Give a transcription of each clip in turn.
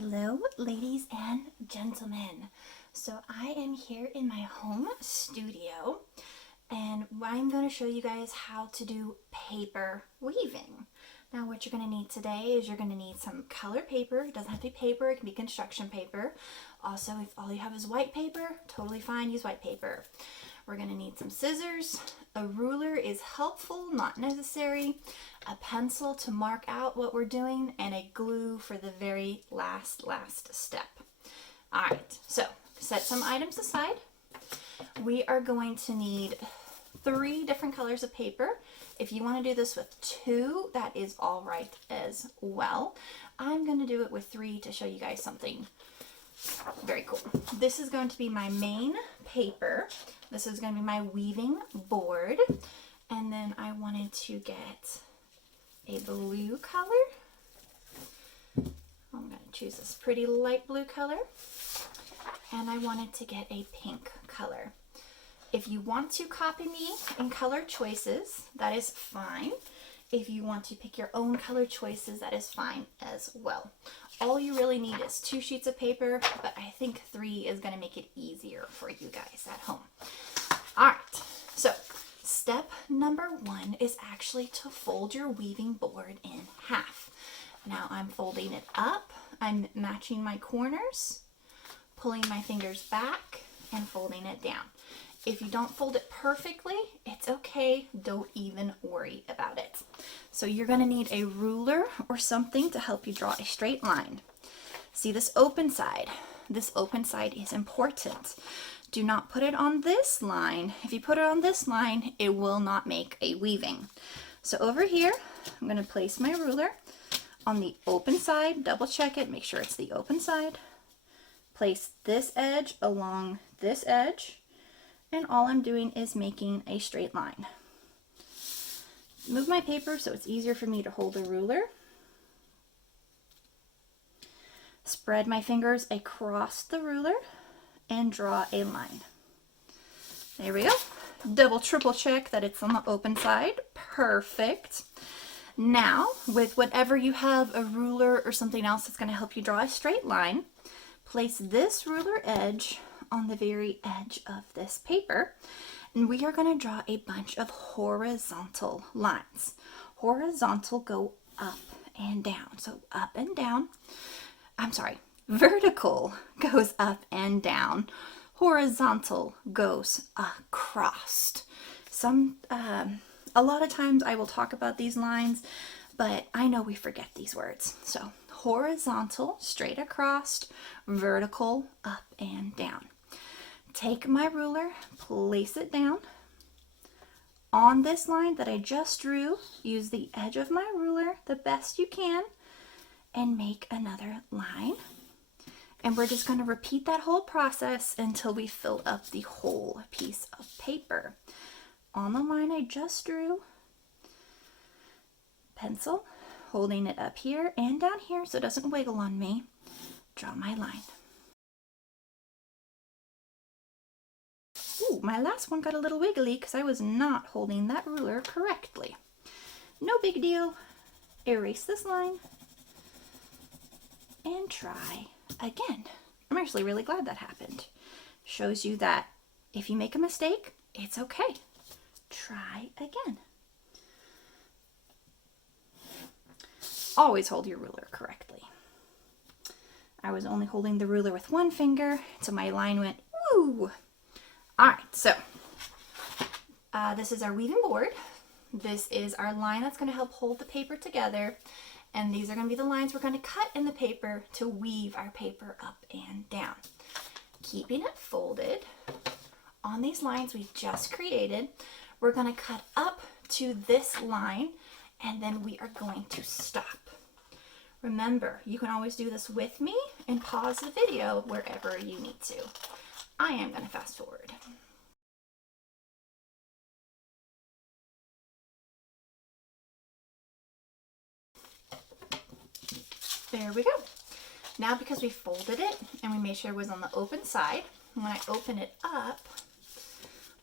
Hello, ladies and gentlemen. So I am here in my home studio and I'm going to show you guys how to do paper weaving. Now what you're going to need today is you're going to need some color paper. It doesn't have to be paper, it can be construction paper. Also, if all you have is white paper, totally fine, use white paper. We're going to need some scissors. A ruler is helpful, not necessary. A pencil to mark out what we're doing, and a glue for the very last step. All right, so set some items aside. We are going to need 3 different colors of paper. If you want to do this with 2, that is all right as well. I'm going to do it with 3 to show you guys something very cool. This is going to be my main paper. This is going to be my weaving board. And then I wanted to get a blue color. I'm going to choose this pretty light blue color. And I wanted to get a pink color. If you want to copy me in color choices, that is fine. If you want to pick your own color choices, that is fine as well. All you really need is 2 sheets of paper, but I think 3 is going to make it easier for you guys at home. All right, so step number 1 is actually to fold your weaving board in half. Now I'm folding it up, I'm matching my corners, pulling my fingers back, and folding it down. If you don't fold it perfectly, it's okay. Don't even worry about it. So you're going to need a ruler or something to help you draw a straight line. See this open side? This open side is important. Do not put it on this line. If you put it on this line, it will not make a weaving. So over here, I'm going to place my ruler on the open side. Double check it. Make sure it's the open side. Place this edge along this edge. And all I'm doing is making a straight line. Move my paper so it's easier for me to hold the ruler. Spread my fingers across the ruler and draw a line. There we go. Double, triple check that it's on the open side. Perfect. Now, with whatever you have, a ruler or something else that's going to help you draw a straight line, place this ruler edge on the very edge of this paper, and we are going to draw a bunch of horizontal lines. Horizontal go up and down. So up and down. I'm sorry, vertical goes up and down. Horizontal goes across. A lot of times I will talk about these lines, but I know we forget these words. So horizontal, straight across, vertical, up and down. Take my ruler, place it down on this line that I just drew. Use the edge of my ruler the best you can and make another line. And we're just going to repeat that whole process until we fill up the whole piece of paper. On the line I just drew, pencil, holding it up here and down here so it doesn't wiggle on me, draw my line. Ooh, my last one got a little wiggly because I was not holding that ruler correctly. No big deal. Erase this line and try again. I'm actually really glad that happened. Shows you that if you make a mistake, it's okay. Try again. Always hold your ruler correctly. I was only holding the ruler with one finger, so my line went woo. All right, so this is our weaving board. This is our line that's going to help hold the paper together. And these are going to be the lines we're going to cut in the paper to weave our paper up and down. Keeping it folded on these lines we just created, we're going to cut up to this line and then we are going to stop. Remember, you can always do this with me and pause the video wherever you need to. I am going to fast forward. There we go. Now because we folded it and we made sure it was on the open side, when I open it up,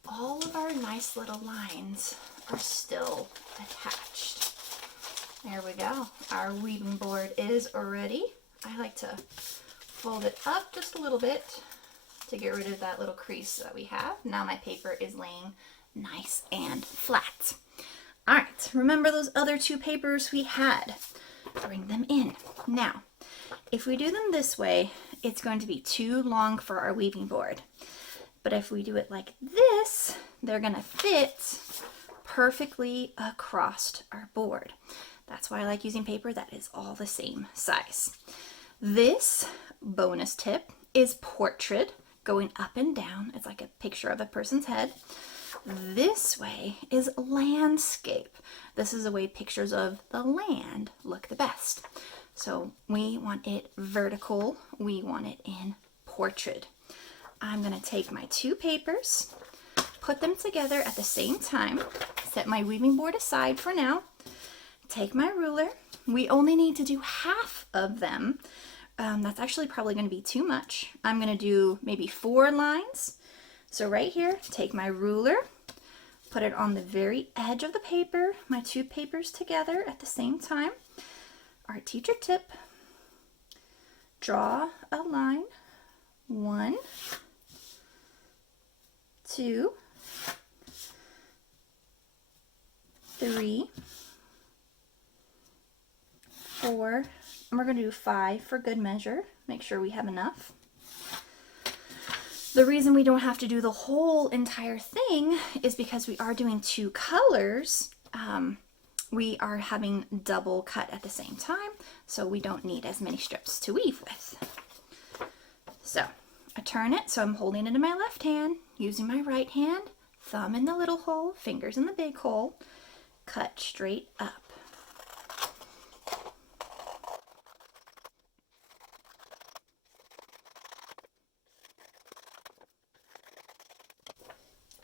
all of our nice little lines are still attached. There we go. Our weaving board is ready. I like to fold it up just a little bit to get rid of that little crease that we have. Now my paper is laying nice and flat. All right, remember those other two papers we had? Bring them in. Now, if we do them this way, it's going to be too long for our weaving board. But if we do it like this, they're gonna fit perfectly across our board. That's why I like using paper that is all the same size. This bonus tip is portrait, going up and down. It's like a picture of a person's head. This way is landscape. This is the way pictures of the land look the best. So we want it vertical. We want it in portrait. I'm going to take my two papers, put them together at the same time, set my weaving board aside for now, take my ruler. We only need to do half of them. That's actually probably going to be too much. I'm going to do maybe 4 lines. So right here, take my ruler, put it on the very edge of the paper, my two papers together at the same time. Our teacher tip, draw a line, 1, 2, 3, 4, and we're going to do 5 for good measure. Make sure we have enough. The reason we don't have to do the whole entire thing is because we are doing 2 colors. We are having double cut at the same time, so we don't need as many strips to weave with. So I turn it, so I'm holding it in my left hand, using my right hand, thumb in the little hole, fingers in the big hole, cut straight up.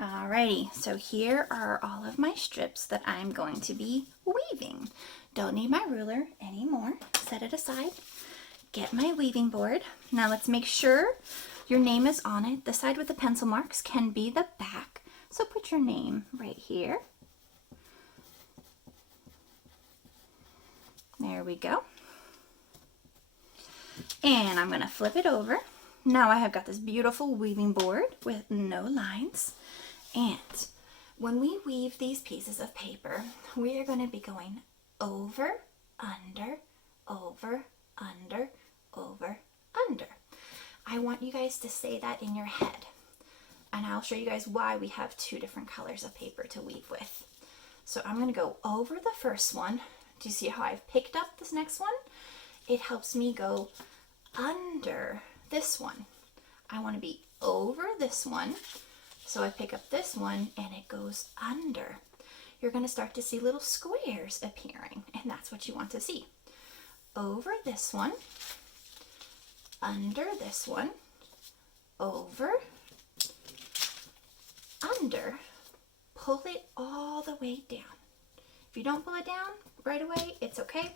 Alrighty, so here are all of my strips that I'm going to be weaving. Don't need my ruler anymore. Set it aside. Get my weaving board. Now let's make sure your name is on it. The side with the pencil marks can be the back. So put your name right here. There we go. And I'm going to flip it over. Now I have got this beautiful weaving board with no lines. And when we weave these pieces of paper, we are going to be going over, under, over, under, over, under. I want you guys to say that in your head. And I'll show you guys why we have 2 different colors of paper to weave with. So I'm going to go over the first one. Do you see how I've picked up this next one? It helps me go under this one. I want to be over this one. So I pick up this one and it goes under. You're going to start to see little squares appearing, and that's what you want to see. Over this one, under this one, over, under, pull it all the way down. If you don't pull it down right away, it's okay.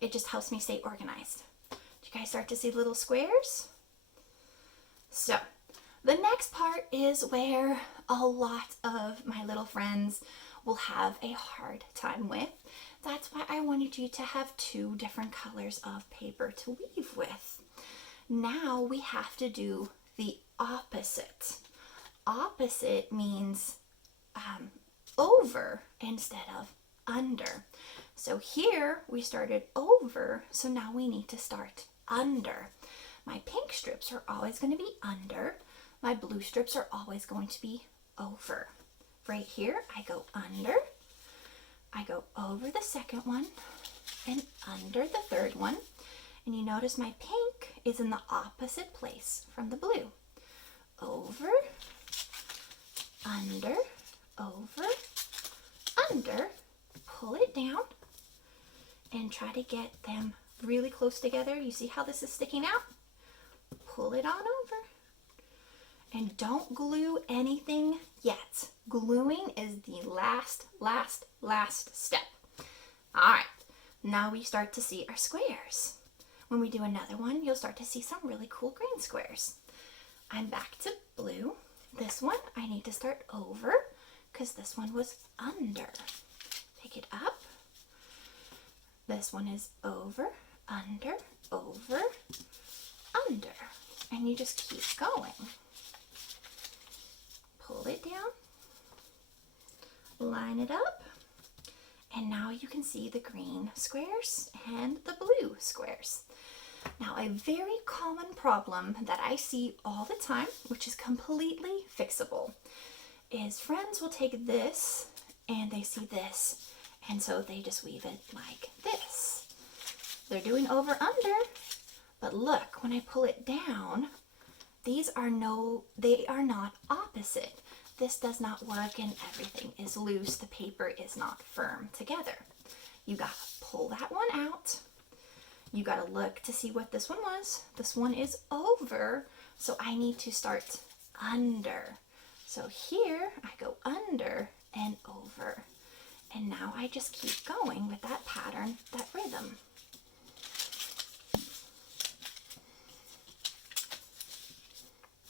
It just helps me stay organized. Do you guys start to see little squares? So the next part is where a lot of my little friends will have a hard time with. That's why I wanted you to have 2 different colors of paper to weave with. Now we have to do the opposite. Opposite means over instead of under. So here we started over, so now we need to start under. My pink strips are always going to be under. My blue strips are always going to be over. Right here, I go under. I go over the second one and under the third one. And you notice my pink is in the opposite place from the blue. Over, under, over, under. Pull it down and try to get them really close together. You see how this is sticking out? Pull it on over. And don't glue anything yet. Gluing is the last step. All right, now we start to see our squares. When we do another one, you'll start to see some really cool green squares. I'm back to blue. This one I need to start over because this one was under. Pick it up. This one is over, under, over, under, and you just keep going. Pull it down, line it up, and now you can see the green squares and the blue squares. Now, a very common problem that I see all the time, which is completely fixable, is friends will take this and they see this, and so they just weave it like this. They're doing over under, but look, when I pull it down, they are not opposite. This does not work and everything is loose. The paper is not firm together. You gotta pull that one out. You gotta look to see what this one was. This one is over, so I need to start under. So here I go under and over. And now I just keep going with that pattern, that rhythm.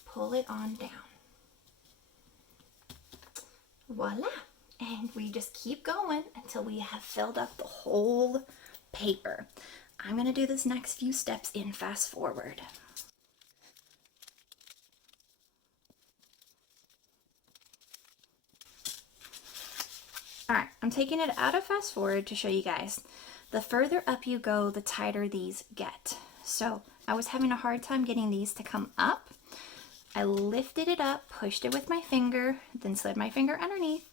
Pull it on down. Voila! And we just keep going until we have filled up the whole paper. I'm going to do this next few steps in fast forward. Alright, I'm taking it out of fast forward to show you guys. The further up you go, the tighter these get. So I was having a hard time getting these to come up. I lifted it up, pushed it with my finger, then slid my finger underneath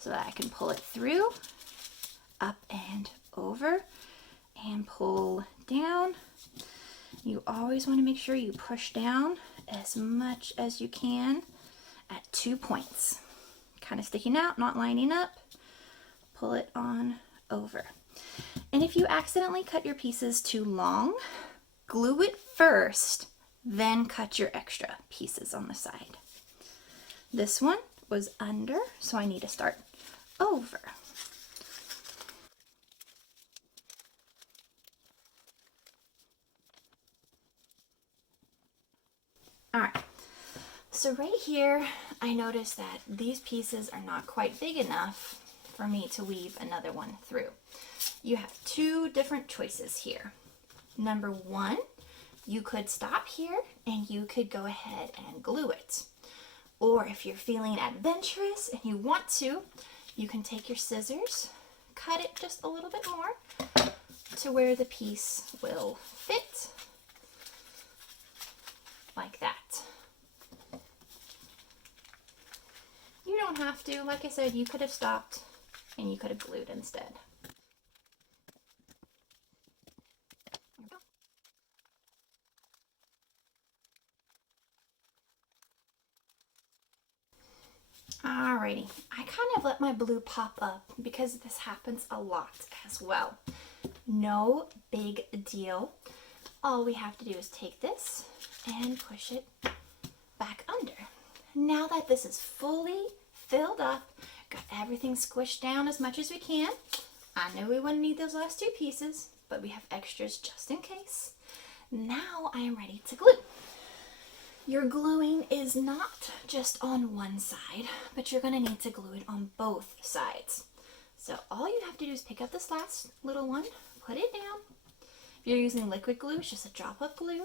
so that I can pull it through, up and over, and pull down. You always want to make sure you push down as much as you can at 2 points. Kind of sticking out, not lining up. Pull it on over. And if you accidentally cut your pieces too long, glue it first, then cut your extra pieces on the side. This one was under, so I need to start over. All right, so right here, I noticed that these pieces are not quite big enough for me to weave another one through. You have two different choices here. Number one, you could stop here and you could go ahead and glue it. Or if you're feeling adventurous and you want to, you can take your scissors, cut it just a little bit more to where the piece will fit, like that. You don't have to. Like I said, you could have stopped and you could have glued instead. Alrighty, I kind of let my blue pop up because this happens a lot as well. No big deal. All we have to do is take this and push it back under. Now that this is fully filled up, got everything squished down as much as we can. I know we wouldn't need those last two pieces, but we have extras just in case. Now I am ready to glue. Your gluing is not just on one side, but you're going to need to glue it on both sides. So all you have to do is pick up this last little one, put it down. If you're using liquid glue, it's just a drop of glue.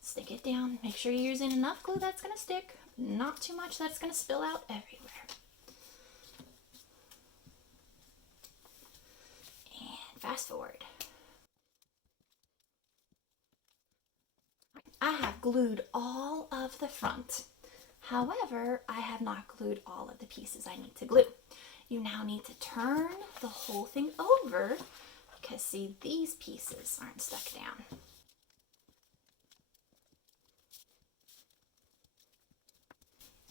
Stick it down. Make sure you're using enough glue that's going to stick, not too much that's going to spill out everywhere. And fast forward. I have glued all of the front. However, I have not glued all of the pieces I need to glue. You now need to turn the whole thing over because see, these pieces aren't stuck down.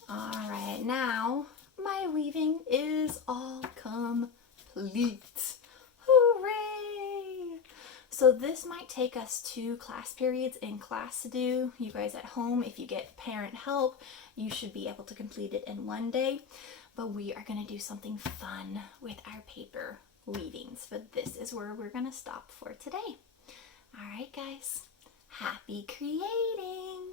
All right, now my weaving is all complete. Hooray! So this might take us 2 class periods in class to do. You guys at home, if you get parent help, you should be able to complete it in 1 day. But we are going to do something fun with our paper weavings. But this is where we're going to stop for today. All right, guys. Happy creating!